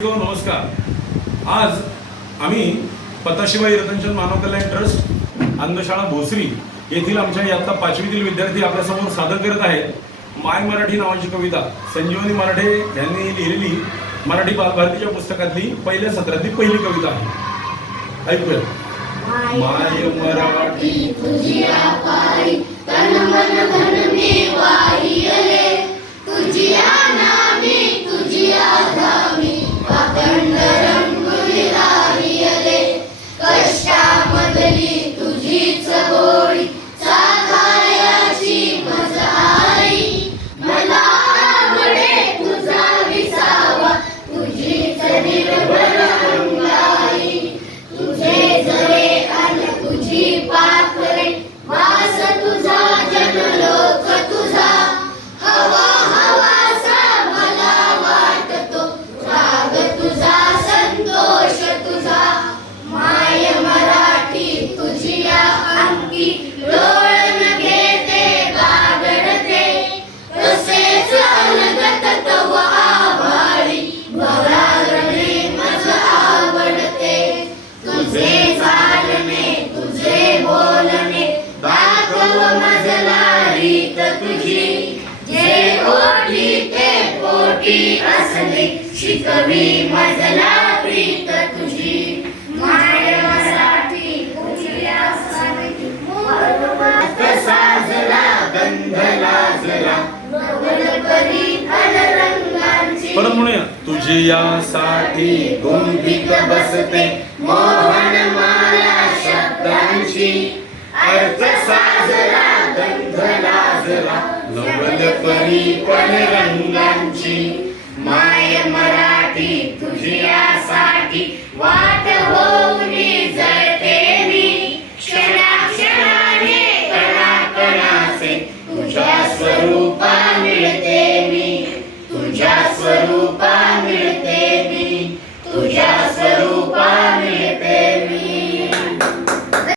नमस्कार। आज आम्ही पताशिवाई रतनचंद मानव कल्याण ट्रस्ट अंधशाळा भोसरी येथील आमच्या इयत्ता 5वीतील विद्यार्थी आपल्यासमोर सादर करत आहेत माय मराठी नावाची कविता संजीवनी मराठे यांनी लिहिलेली मराठी बालभारतीच्या पुस्तकातली पहिल्या सत्रातली पहिली कविता आहे। ऐकूया। माय मराठी तुझी पायी तन मन धन मी वाहिले तुझी नामी तुझी धामी अखंड रंगुली राहिले कष्टामधली तुझीच गोडी साखायची मजा आई मला आवडे तुझा विसावा तुझीच निर्भर अंगाई तुझे जरे अन तुझी पाखरे वास तुझा जनलोक तुझा हवा हवासा मला वाटतो राग तुझा संतोष तुझा माय मराठी तुझी अंकी लोळण घेते बागडते तसेच अलगत तव आभाळी भरारणे मज आवडते तुझे चालणे तुझे बोलणे दाखव मजला रीत तुझी जे ओढी ते पोटी असले शिकवी मजला प्रीत तुझी माय मराठी तुझी आसावी मोहमत साजला गंध लाजला नवल करी रंगांची परत म्हणूया। तुझी यासाठी गुंफित बसते मोहन माला शब्दांची अर्थ साजरा गंध लाजरा नवल परी पण रंगांची माय मराठी तुझी यासाठी वाट हो